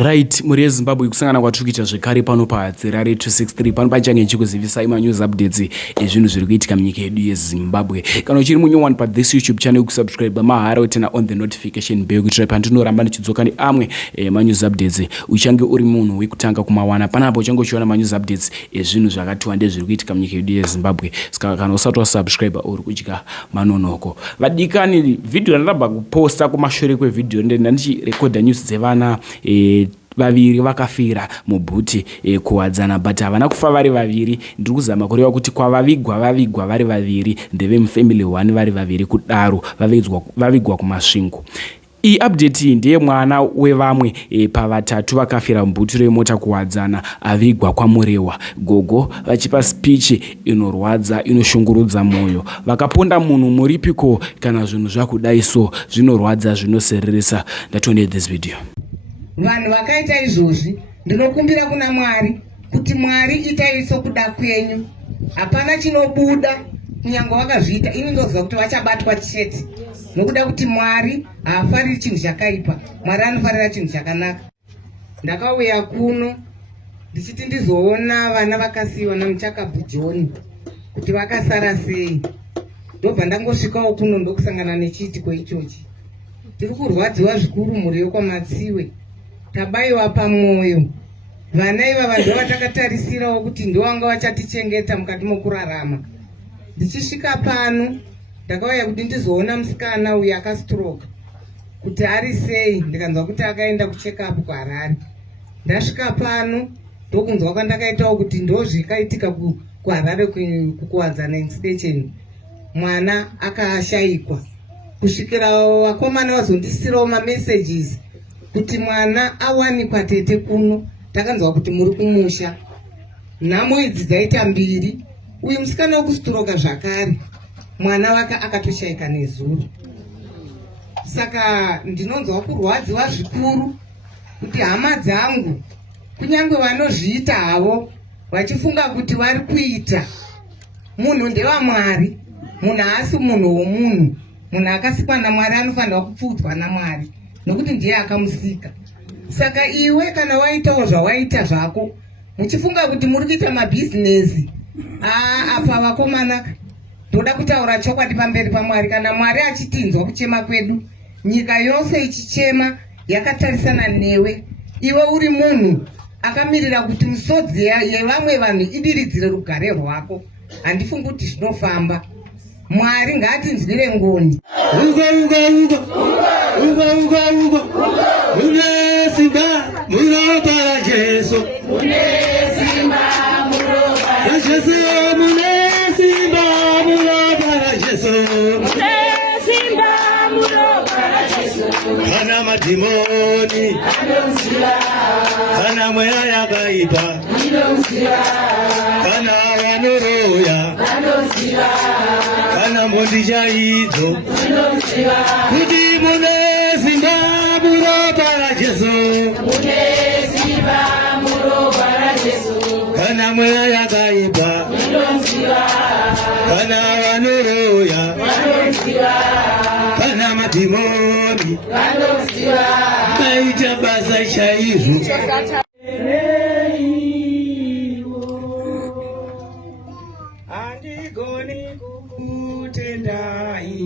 Right, muri yeZimbabwe kusangana kwatiri kuita zvekare pano paZerare 263 pano pachange nchikuzivisai manews updates ezvinhu zviri kuitika munyika yedu yeZimbabwe. Kana uchiri munyowani pa this YouTube channel kusubscribe mahara utena on the notification bell kuitira pandinoramba ndichidzoka neamwe manews updates uchange uri munhu wekutanga kumawana panapo uchange uchiona manews updates ezvinhu zvakati wande zviri kuitika munyika yedu yeZimbabwe. Saka kana usati wasubscribe uri kudya manonoko. Vadikani video ndaba kuposta kumashure kwevideo ndichirecorda news dzevana vaviri vakafira mubhuti kuwadzana but havana kufa vari vaviri. Ndiri kuzama kureva kuti kwavavigwa vari vaviri ndeve mufamily 1 vari vaviri kudaro vavigwa kumasvingo. Iyi update iyi ndeye mwana wevamwe pavatatu vakafira mubhuti remota kuwadzana avigwa kwaMurewa Gogo vachipa speech inorwadza inoshungurudza moyo. Vakaponda munhu muripiko kana zvinhu zvakudai so zvinorwadza zvinosereresa. Ndatione this video. Vanhu vakaita izvozvi ndinokumbira kuna Mwari kuti Mwari itaiso kuda kwenyu. Hapana chinobuda kunyange vakazviita. Ini ndoziva kuti vachabatwa chete. Nokuda kuti Mwari haafariri chinhu chakaipa. Mwari anofarira chinhu chakanaka. Ndakauya kuno ndichiti ndizoona vana vakasiyiwa naMuchakabvu John kuti vakasara sei. Ndobva ndangosvikawo kuno ndokusangana nechiitiko ichochi. Tiri kurwadziwa zvikuru mhuri yokwaMatsiwe. Tabayiwa pamwoyo. Vana ivava ndovatakatarisirawo kuti ndovanga vachatichengeta mukati mokurarama. Ndichisvika pano ndakauya kuti ndizoona musikana uyu akastroke kuti ari sei. Ndikanzwa kuti akaenda kucheck up kuHarare. Ndasvika pano ndokunzwa kwandakaitawo kuti ndozvikaitika kuHarare kuwadzana inspection. Mwana akashayikwa kusvikira vakomana vazondisirawo mamessages kuti mwana awanikwa tete kuno. Takanzwa kuti muri kumusha. Nhamo idzi dzaita mbiri. Uyu musikana wokustroka zvakare mwana wake akatoshayika nezuro. Saka ndinonzwa kurwadziwa zvikuru kuti hama dzangu kunyange vanozviita havo vachifunga kuti vari kuita. Munhu ndewaMwari, munhu haasi munhu womunhu. Munhu akasikwa naMwari anofanirwa kupfuudzwa naMwari nokuti ndiye akamusika. Saka iwe kana waitawo zvawaita zvako muchifunga kuti muri kuita mabhizinesi, apa vakomana ndoda kutaura chokwadi pamberi paMwari. Kana Mwari achitinzwa kuchema kwedu, nyika yose ichichema yakatarisana newe, iwe uri munhu akamirira kuti misodzi yevamwe vanhu idiridzire rugare rwako, handifungi kuti zvinofamba. Mwari ngaatinzwire ngoni. Mune simba muropa la Jesu. Mune simba muropa la Jesu. Mune simba muropa la Jesu. Mune simba muropa la Jesu. Kana madimoni anomsira. Kana mweya yakaipa anomsira. Kana wanoroya anomsira. Kana mbondi chaidzo anomsira. Kuti mune simba muropa la Jesu. Mune simba muropa la Jesu. Kana mweya yakaipa anomsira. Kana wanoroya anomsira. Kana madimoni anomsira. Maita basa chaizvo. Andigoni kukutendai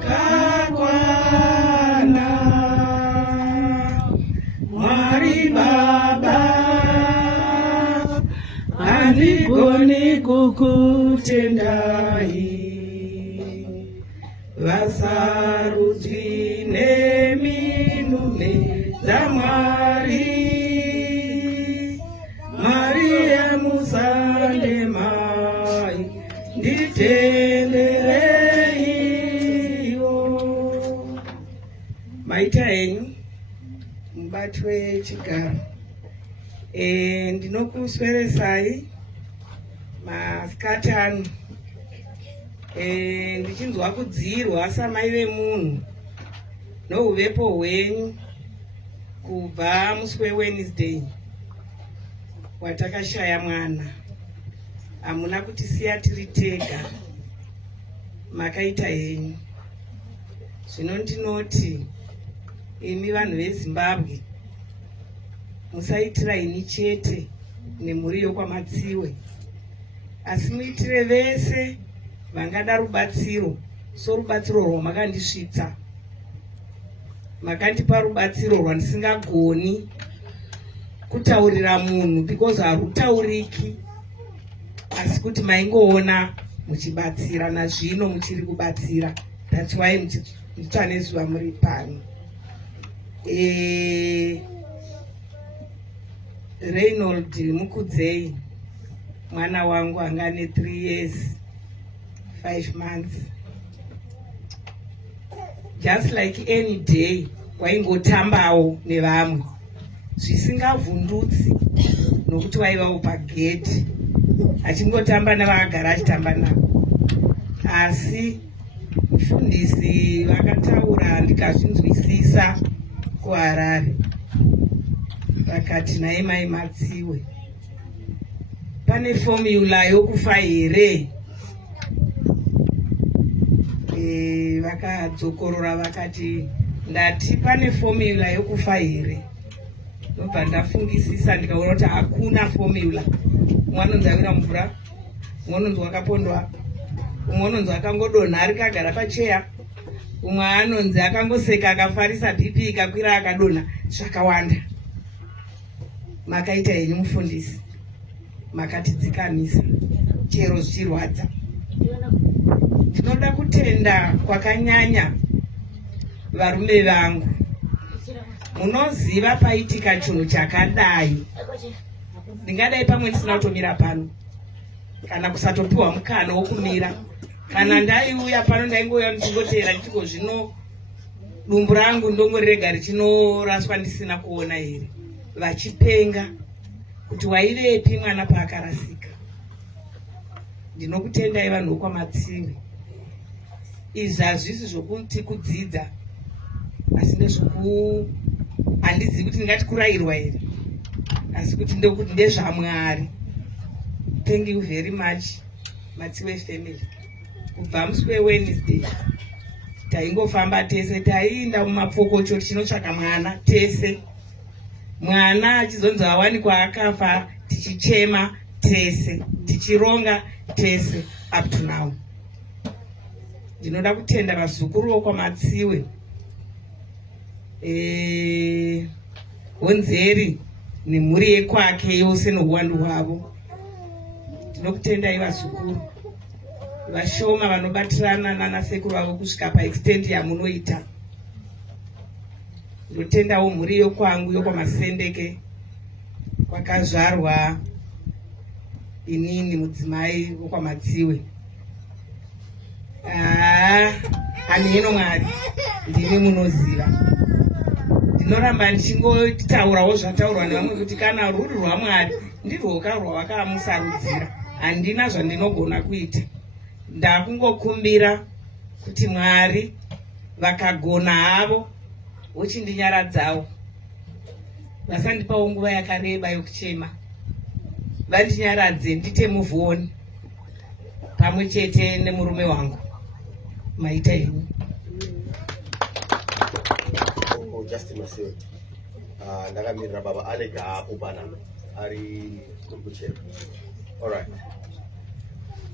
kakwana Mwari Baba, andigoni kukutendai vasarudzi neminhume dzaMwari. Maria musande mai nditendereiwo. Maita henyu mubati wechigaro, ndinokusweresai masikati ano. Ndichinzwa kudzirwa samai vemunhu nouvepo hwenyu kubva musi weWednesday watakashaya mwana. Hamuna kutisiya tiri tega, makaita henyu. Zvino ndinoti imi vanhu veZimbabwe musaitira ini chete nemhuri yokwamatsiwe, asi muitire vese vangada rubatsiro sorubatsiro rwamakandisvitsa. Makandipa rubatsiro rwandisingagoni kutaurira munhu because harutauriki, asi kuti maingoona muchibatsira, nazvino muchiri kubatsira. That's why muchitsva nezuva muri pano. Reynold Mukudzei, mwana wangu anga ane 3 years 5 months. Just like any day waingotambawo nevamwe zvisingavhundutsi, nokuti waivawo pagedhi achingotamba navakagara achitamba navo. Asi mufundisi vakataura ndikazvinzwisisa kuHarare, vakati naye mai Matsiwe, pane fomula yokufa here? Vakadzokorora vakati ndati pane fomula yokufa here. Ndobva ndafungisisa ndikaona kuti hakuna fomula. Umwe anonzi awira mvura, umwe anonzi wakapondwa, umwe anonzi akangodonha ari kagara pacheya, umwe anonzi akangoseka akafarisa BP ikakwira akadonha. Zvakawanda. Makaita henyu mufundisi, makatidzikamisa chero zvichirwadza. Ndinoda kutenda kwakanyanya varume vangu. Munoziva paitika chinhu chakadai, ndingadai pamwe ndisina kutomira pano kana kusatopiwa mukana wokumira. Kana ndaiuya pano ndaingouya ndichingotera ndiko zvino dumbu rangu ndongorega richinoraswa ndisina kuona here, vachipenga kuti waivepi mwana paakarasika. Ndinokutendai vanhu vokwamatsiwe. Izvi hazvisi zvokuti kudzidza, asi ndezvoku, handizivi kuti ndingati kurayirwa here, asi kuti ndekuti ndezvaMwari. Thank you very much Matsiwe family. Kubva musi weWednesday taingofamba tese, taiinda mumapfokocho tichinotsvaka mwana tese. Mwana achizonzi awanikwa akafa, tichichema tese, tichironga tese up to now. Ndinoda kutenda vazukuru vokwamatsiwe, Honzeri nemhuri yekwake yose nouwandu hwavo. Ndinokutendai vazukuru vashoma vanobatirana nanasekuru vavo kusvika paextendi yamunoita. Ndinotendawo mhuri yokwangu yokwamasendeke, kwakazvarwa inini mudzimai wokwamatsiwe. Hameno Mwari, ndimi munoziva. Ndinoramba ndichingotaurawo zvataurwa nevamwe kuti kana ruri rwaMwari ndirwoka rwavakamusarudzira, handina zvandinogona kuita. Ndakungokumbira kuti Mwari vakagona havo vochindinyaradzavo, vasandipawo nguva yakareba yokuchema, vandinyaradze ndite muvhoni pamwe chete nemurume wangu. Maita henyu. Justin Masiwe. Ndakamirira baba Alega hapo bana ari kuchera. All right.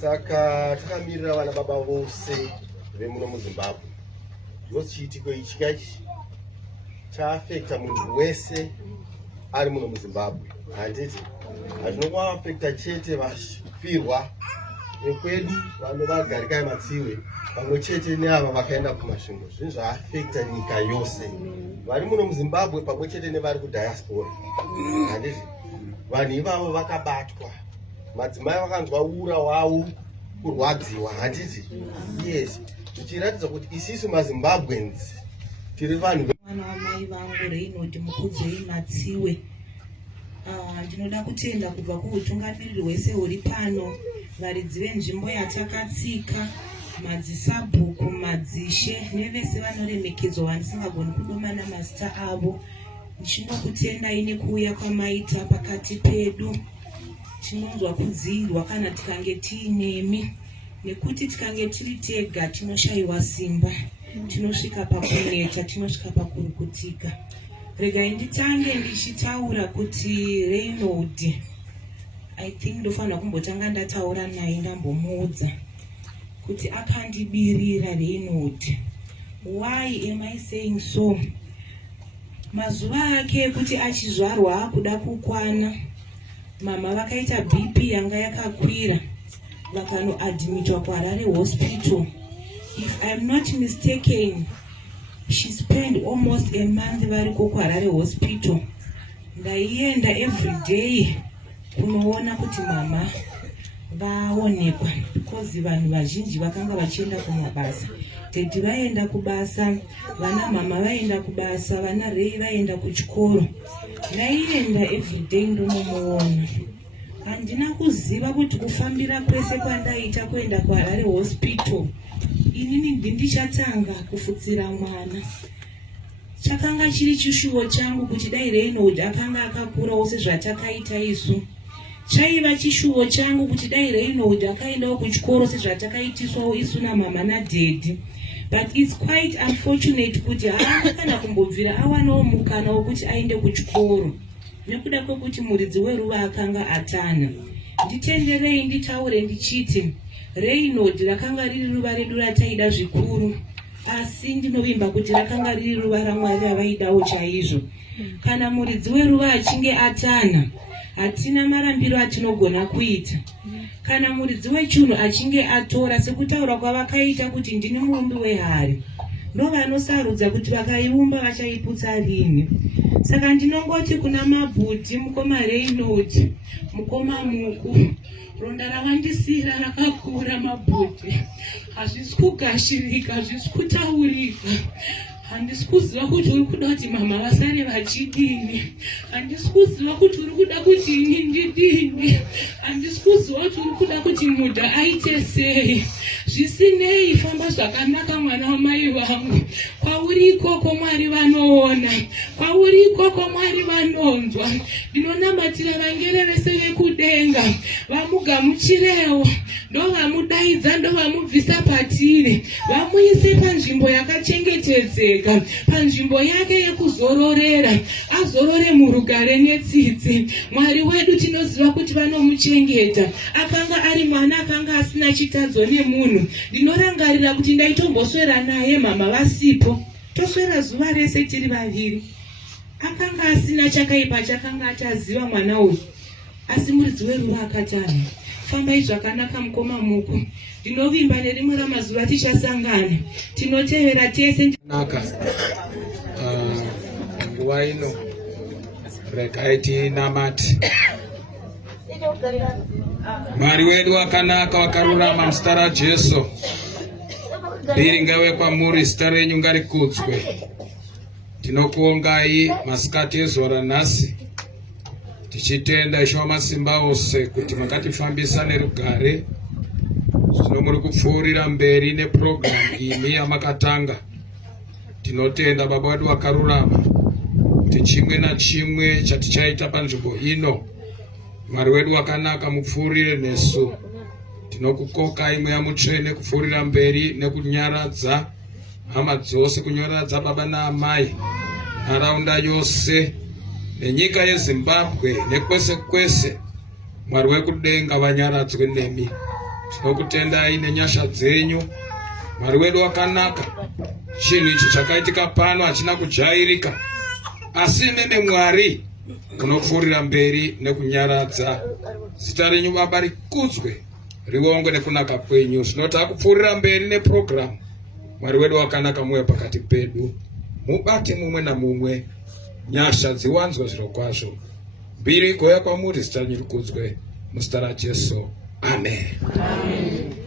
Saka takamirira vana baba vose vemuno muZimbabwe. Chiitiko ichi kachi chaafekta munhu wese ari muno muZimbabwe. Handiti hazvinokuafekta chete vafirwa vekwedu vanovagarikai Matsiwe pamwe chete neava vakaenda kumasvingo. Zvinhu zvaafekta nyika yose, vari muno muZimbabwe pamwe chete nevari kudiaspora. Handiti vanhu ivavo vakabatwa, madzimai vakanzwa ura wavo kurwadziwa. Handiti yes, zvichiratidza kuti isisu maZimbabweans tiri vanhu. Mwana wamai vangu Reynold Mukudzei Matsiwe, ndinoda kutenda kubva kuutungamiriri hwese huri pano, varidzi venzvimbo yatakatsika, madzisabhuku, madzishe nevese vanoremekedzwa vandisingagoni kudomana mazita avo. Ndichinokutendai nekuuya kwamaita pakati pedu. Tinonzwa kudzirwa kana tikange tiinemi, nekuti tikange tiri tega tinoshayiwa simba. tinosvika pakuneta, tinosvika pakurukutika. Regai nditange ndichitaura kuti Reynold, I think ndofanira kumbotanga ndataura naye ndambomuudza kuti akandibirira Reynold. Why am I saying so? Mazuva ake kuti achizvarwa kuda kukwana, mama vakaita BP yanga yakakwira, vakanoadmitwa kuHarare Hospital. If I'm not mistaken, she spent almost a month variko kuHarare Hospital. Ndaienda every day kunoona kuti mama vaonekwa, because vanhu vazhinji vakanga vachienda kumabasa. Teddy vaenda kubasa, vana mama vaenda kubasa, vana Rei vaenda kuchikoro. Ndaienda every day ndonomuona. Handina kuziva kuti kufambira kwese kwandaita kuenda kuHarare Hospital, inini ndichatanga kufutsira mwana. Chakanga chiri chishuvo changu kuti dai Reynold akanga akakurawo sezvatakaita isu. Chaiva chishuvo changu kuti dai Reynold akaendawo kuchikoro sezvatakaitiswawo isu namama naDaddy. But it's quite unfortunate kuti haana kana kumbobvira awanawo mukana wokuti aende kuchikoro, nekuda kwekuti muridzi weruva akanga atana. Nditenderei nditaure ndichiti Reynold rakanga riri ruva redu rataida zvikuru, asi ndinovimba kuti rakanga riri ruva raMwari ravaidawo chaizvo. Kana muridzi weruva achinge atana, hatina marambiro atinogona kuita. Kana muridzi wechinhu achinge atora, sekutaura kwavakaita kuti ndini muumbi wehari, ndovanosarudza kuti vakaiumba vachaiputsa rini. Saka ndinongoti kuna mabhudhi, mukoma Reynold, mukoma Muku, ronda ravandisira rakakura mabhudhi. Hazvisi kugashirika, hazvisi kutaurika. Handisi kuziva kuti uri kuda kuti mama vasare vachidini. Handisi kuziva kuti uri kuda kuti ini ndidini. Handisi kuziva kuti uri kuda kuti mudha aite sei. Zvisinei, famba zvakanaka mwana wamai vangu. Kwauri ikoko Mwari vanoona, kwauri ikoko Mwari vanonzwa. Ndinonamatira vangere vese vekudenga, vamugamuchirewo, ndovamudaidza, ndovamubvisa patiri, vamuise panzvimbo yakachengetedzeka, panzvimbo yake yekuzororera, azorore murugare netsitsi. Mwari wedu tinoziva kuti vanomuchengeta. Akanga ari mwana akanga asina chitadzo nemunhu. Ndinorangarira kuti ndaitomboswera naye mama vasipo, toswera zuva rese tiri vaviri. Akanga asina chakaipa chakanga ataziva mwana uyu, asi muridzi weruva akatana. Fambai zvakanaka mukoma Muku. Ndinovimba nerimwe ramazuva tichasangana. Tinotevera tese naka nguva ino regai tinamati Mwari wedu wakanaka wakarurama muzita raJesu. Mbiri ngaive kwamuri, zita renyu ngarikudzwe. Tinokuongai masikati ezuva ranhasi, tichitenda Ishe wamasimba ose kuti makatifambisa nerugare. Zvino muri kupfuurira mberi nepurogiramu iyi yamakatanga. Tinotenda Baba wedu wakarurama kuti chimwe nachimwe chatichaita panzvimbo ino, Mwari wedu wakanaka, mupfuurire nesu. Tinokukokai Mweya Mutsvene kupfuurira mberi nekunyaradza hama dzose, kunyaradza baba naamai, nharaunda yose nenyika yeZimbabwe nekwese kwese. Mwari wekudenga vanyaradzwe nemi. Tinokutendai nenyasha dzenyu, Mwari wedu wakanaka. Chinhu ichi chakaitika pano hachina kujairika, asi meme Mwari unopfuurira mberi nekunyaradza. Zita renyu Baba rikudzwe, riongwe nekunaka kwenyu. Zvino takupfuurira mberi nepurogiramu. Mwari wedu wakanaka, muwe pakati pedu, mubate mumwe namumwe, nyasha dziwanzwe zviro kwazvo. Mbiri igouya kwamuri, zita renyu rikudzwe, muzita raJesu. Amen. Amen.